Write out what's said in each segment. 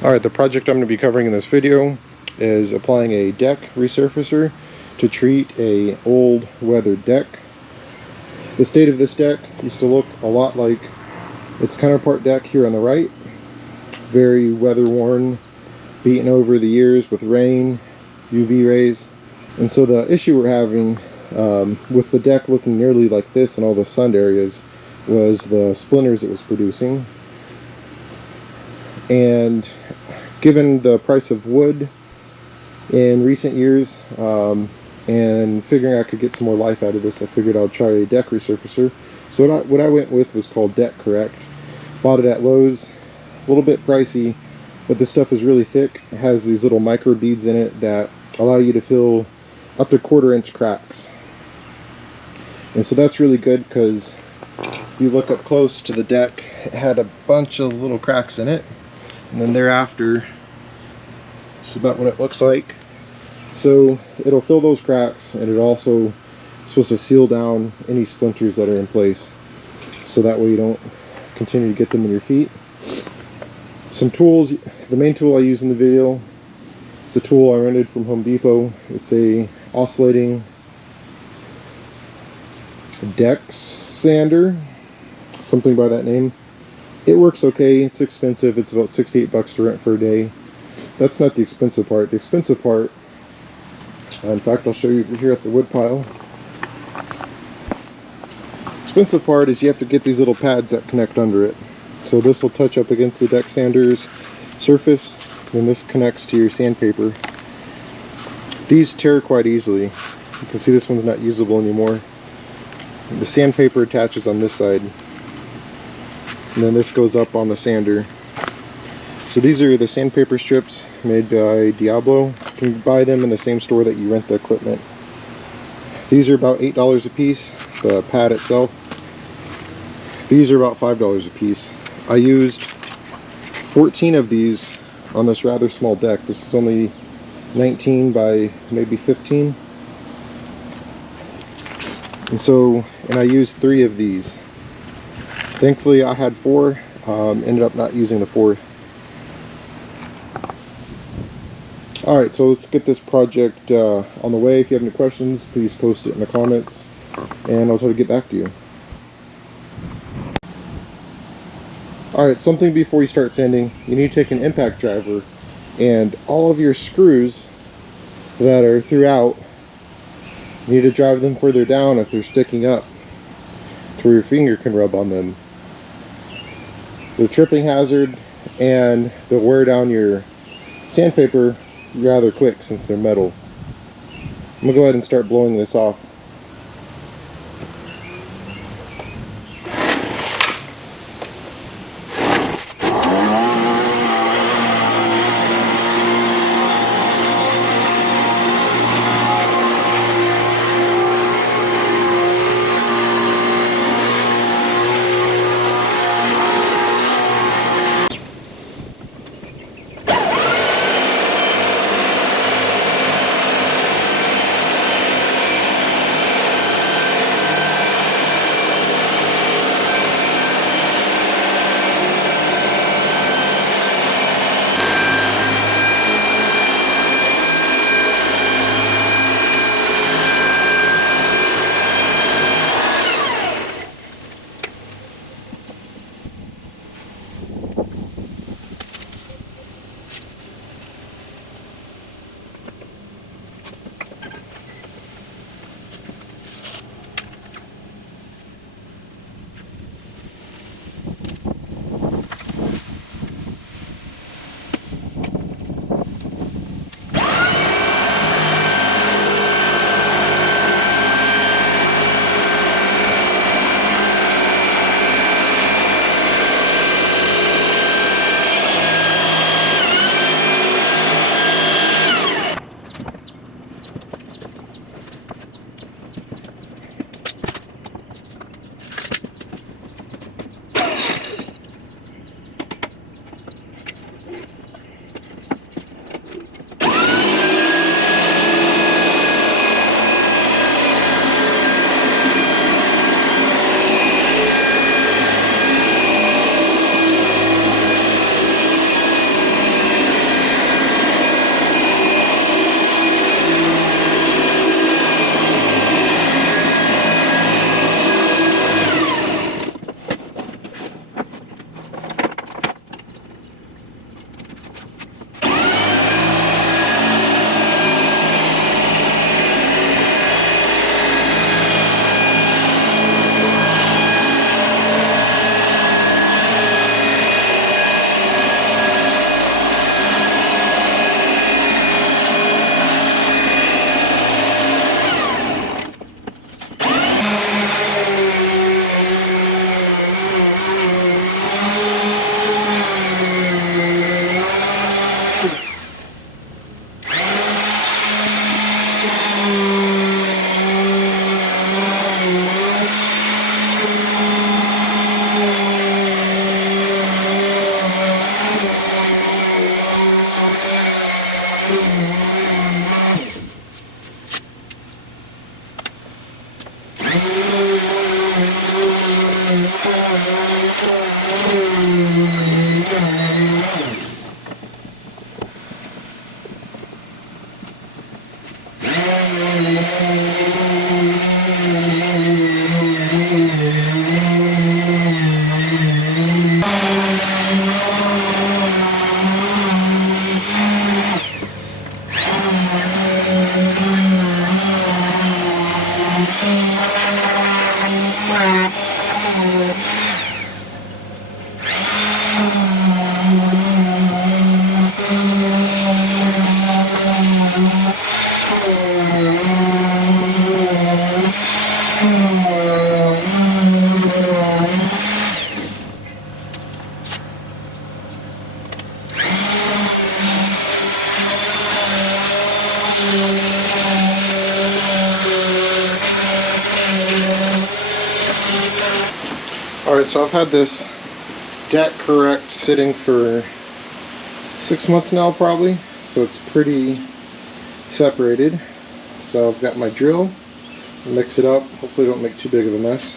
Alright, the project I'm going to be covering in this video is applying a deck resurfacer to treat a old weathered deck. The state of this deck used to look a lot like its counterpart deck here on the right. Very weather worn, beaten over the years with rain, UV rays. And so the issue we're having with the deck looking nearly like this in all the sun areas was the splinters it was producing. And given the price of wood in recent years and figuring I could get some more life out of this, I figured I'd try a deck resurfacer. So what I went with was called Deck Correct. Bought it at Lowe's. A little bit pricey, but this stuff is really thick. It has these little micro beads in it that allow you to fill up to 1/4 inch cracks. And so that's really good because if you look up close to the deck, it had a bunch of little cracks in it. And then thereafter, this is about what it looks like. So it'll fill those cracks, and it also is supposed to seal down any splinters that are in place, so that way you don't continue to get them in your feet. Some tools. The main tool I use in the video is a tool I rented from Home Depot. It's a oscillating deck sander, something by that name. It works okay. It's expensive. It's about 6 to 8 bucks to rent for a day. That's not the expensive part. The expensive part, in fact, I'll show you here at the wood pile. Expensive part is you have to get these little pads that connect under it. So this will touch up against the deck sander's surface, then this connects to your sandpaper. These tear quite easily. You can see this one's not usable anymore. The sandpaper attaches on this side, and then this goes up on the sander. So these are the sandpaper strips made by Diablo. You can buy them in the same store that you rent the equipment. These are about $8 a piece, the pad itself. These are about $5 a piece. I used 14 of these on this rather small deck. This is only 19 by maybe 15. And I used 3 of these. Thankfully I had 4, ended up not using the 4th. Alright, so let's get this project on the way. If you have any questions, please post it in the comments, and I'll try to get back to you. Alright, something before you start sanding, you need to take an impact driver, and all of your screws that are throughout, you need to drive them further down if they're sticking up to where your finger can rub on them. They're a tripping hazard, and they'll wear down your sandpaper rather quick since they're metal. I'm gonna go ahead and start blowing this off. Alright, so I've had this deck correct sitting for 6 months now probably, so it's pretty separated. So I've got my drill, mix it up, hopefully don't make too big of a mess.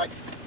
Bye.